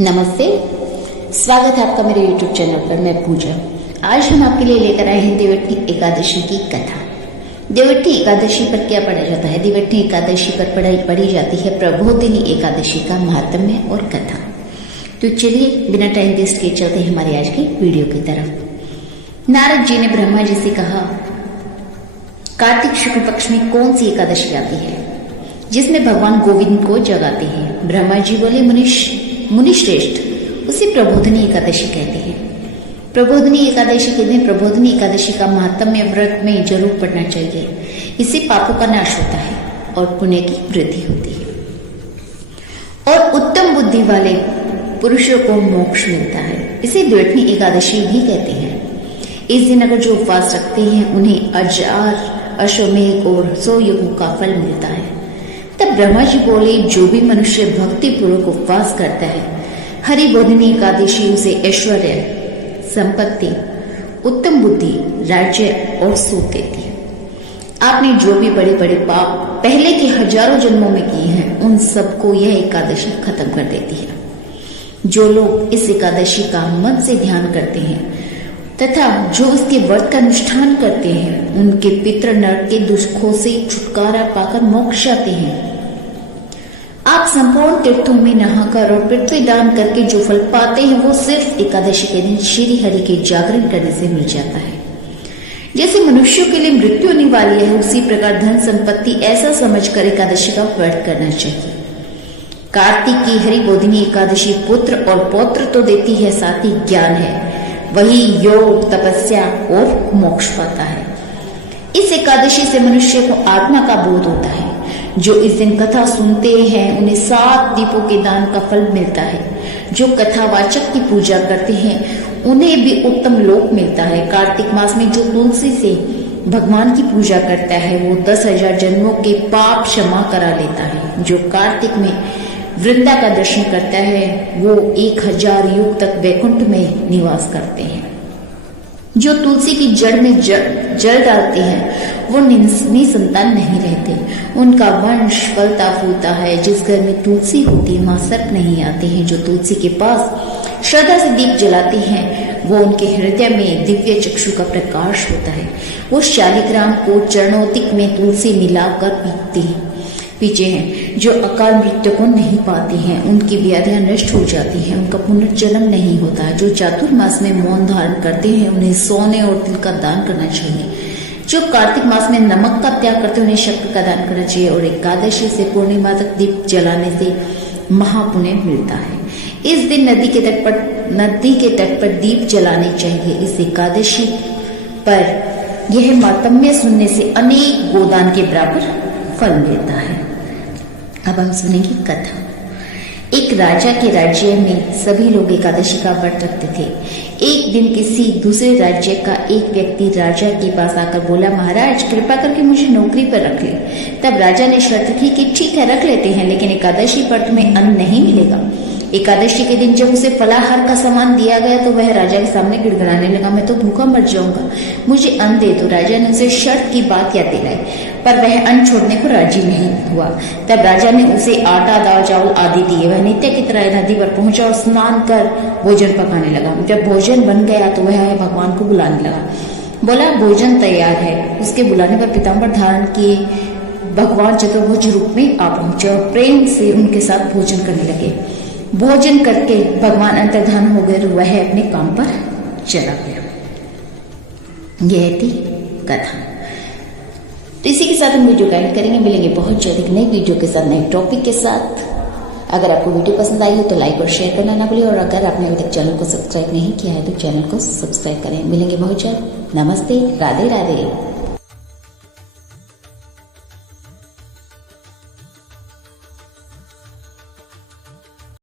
नमस्ते, स्वागत है आपका मेरे YouTube चैनल पर। मैं पूजा। आज हम आपके लिए लेकर आए हैं देवोत्नी एकादशी की कथा। देवोत्नी एकादशी पर क्या पढ़ा जाता है? देवोत्नी एकादशी पर पढ़ी जाती है प्रबोधिनी एकादशी का महात्म्य और कथा। तो चलिए बिना टाइम वेस्ट किए चलते हैं हमारी आज की वीडियो की तरफ। नारद जी ने ब्रह्मा जी से कहा, कार्तिक शुक्ल पक्ष में कौन सी एकादशी आती है जिसमें भगवान गोविंद को जगाते हैं? ब्रह्मा जी बोले, मुनि श्रेष्ठ, उसे प्रबोधिनी एकादशी कहते हैं। प्रबोधिनी एकादशी के दिन प्रबोधिनी एकादशी का महात्म्य व्रत में जरूर पढ़ना चाहिए। इससे पापों का नाश होता है और पुण्य की वृद्धि होती है और उत्तम बुद्धि वाले पुरुषों को मोक्ष मिलता है। इसे देवोत्नी एकादशी भी कहते हैं। इस दिन अगर जो उपवास रखते हैं उन्हें अजार, अश्वमेध और 100 यज्ञों का फल मिलता है। तब ब्रह्मा जी बोले, जो भी मनुष्य भक्ति पूर्वक उपवास करता है, हरि बोधिनी एकादशी उसे ऐश्वर्य, संपत्ति, उत्तम बुद्धि, राज्य और सुख देती है। आपने जो भी बड़े बड़े पाप पहले के हजारों जन्मों में किए हैं, उन सबको यह एकादशी खत्म कर देती है। जो लोग इस एकादशी का मन से ध्यान करते हैं तथा जो उसके व्रत का अनुष्ठान करते हैं, उनके पितृ नरक के दुखों से छुटकारा पाकर मोक्ष जाते हैं। आप संपूर्ण तीर्थों में नहाकर और पृथ्वी दान करके जो फल पाते हैं, वो सिर्फ एकादशी के दिन श्री हरि के जागरण करने से मिल जाता है। जैसे मनुष्यों के लिए मृत्यु होने वाली है, उसी प्रकार धन संपत्ति ऐसा समझकर एकादशी का व्रत करना चाहिए। कार्तिक की हरि बोधिनी एकादशी पुत्र और पौत्र तो देती है, साथ ही ज्ञान है, वही योग, तपस्या और मोक्ष पाता है। इस एकादशी से मनुष्य को आत्मा का बोध होता है। जो इस दिन कथा सुनते हैं उन्हें 7 दीपों के दान का फल मिलता है। जो कथावाचक की पूजा करते हैं उन्हें भी उत्तम लोक मिलता है। कार्तिक मास में जो तुलसी से भगवान की पूजा करता है, वो 10,000 जन्मों के पाप क्षमा करा लेता है। जो कार्तिक में वृंदा का दर्शन करता है, वो 1000 युग तक वैकुंठ में निवास करते हैं। जो तुलसी की जड़ में जल डालते हैं, वो निसंतान नहीं रहते। उनका वंश फलता फूलता है। जिस घर में तुलसी होती है, वहां सर्प नहीं आते हैं। जो तुलसी के पास श्रद्धा से दीप जलाते हैं, वो उनके हृदय में दिव्य चक्षु का प्रकाश होता है। वो शालिग्राम को चरणोतिक में तुलसी मिलाकर पीते हैं। जो अकाल मृत्यु को नहीं पाते हैं, उनकी व्याधियां नष्ट हो जाती हैं, उनका पुनर्जन्म नहीं होता है। जो चातुर्मास में मौन धारण करते हैं, उन्हें सोने और तिल का दान करना चाहिए। जो कार्तिक मास में नमक का त्याग करते हैं, उन्हें शक्कर का दान करना चाहिए। और एकादशी से पूर्णिमा तक दीप जलाने से महापुण्य मिलता है। इस दिन नदी के तट पर दीप जलाने चाहिए। इस एकादशी पर यह महात्म्य सुनने से अनेक गोदान के बराबर फल मिलता है। अब हम सुनेंगे कथा। एक राजा के राज्य में सभी लोग एकादशी का व्रत रखते थे। एक दिन किसी दूसरे राज्य का एक व्यक्ति राजा के पास आकर बोला, महाराज कृपा करके मुझे नौकरी पर रख ले। तब राजा ने शर्त की कि ठीक है, रख लेते हैं, लेकिन एकादशी पर तुम्हें अन्न नहीं मिलेगा। एकादशी के दिन जब उसे फलाहार का सामान दिया गया तो वह राजा के सामने गिड़गिड़ाने लगा, मैं तो भूखा मर जाऊंगा, मुझे अन्न दे दो। राजा ने उसे शर्त की बात याद दिलाई, पर वह अन्न छोड़ने को राजी नहीं हुआ। तब राजा ने उसे आटा, दाल, चावल आदि दिए। वह नित्य की तरह नदी पर पहुंचा और स्नान कर भोजन पकाने लगा। जब भोजन बन गया तो वह भगवान को बुलाने लगा। बोला, भोजन तैयार है। उसके बुलाने पर पीताम्बर धारण किए भगवान चतुर्भुज रूप में आ पहुंचे और प्रेम से उनके साथ भोजन करने लगे। भोजन करके भगवान अंतर्धान हो गए, वह अपने काम पर चला गया। यह थी कथा। तो इसी के साथ हम वीडियो का एंड करेंगे। मिलेंगे बहुत जल्द एक नई वीडियो के साथ, नए टॉपिक के साथ। अगर आपको वीडियो पसंद आई हो तो लाइक और शेयर करना ना भूलिए, और अगर आपने अभी तक चैनल को सब्सक्राइब नहीं किया है तो चैनल को सब्सक्राइब करें। मिलेंगे बहुत जल्द। नमस्ते, राधे राधे।